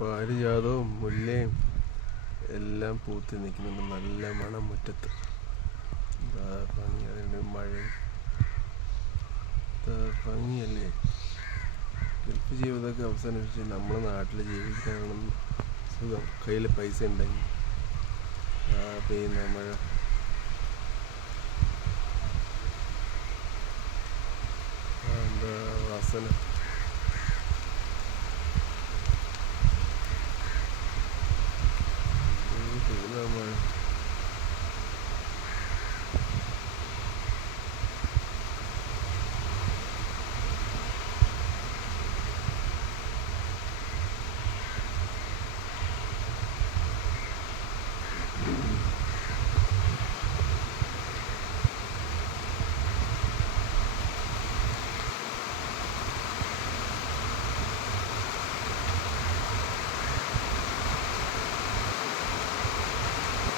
പാരിജാതവും മുല്ലയും എല്ലാം പൂത്ത് നിൽക്കുന്നുണ്ട്. നല്ല മണം മുറ്റത്ത്. ഭംഗി. അതിൻ്റെ മഴയും ഭംഗിയല്ലേ. ഗൾഫ് ജീവിതമൊക്കെ അവസാനിപ്പിച്ച് നമ്മുടെ നാട്ടിൽ ജീവിക്കാനാണെന്ന് സുഖം. കയ്യിൽ പൈസ ഉണ്ടെങ്കിൽ പെയ്യുന്ന മഴ. എന്താ വാസന.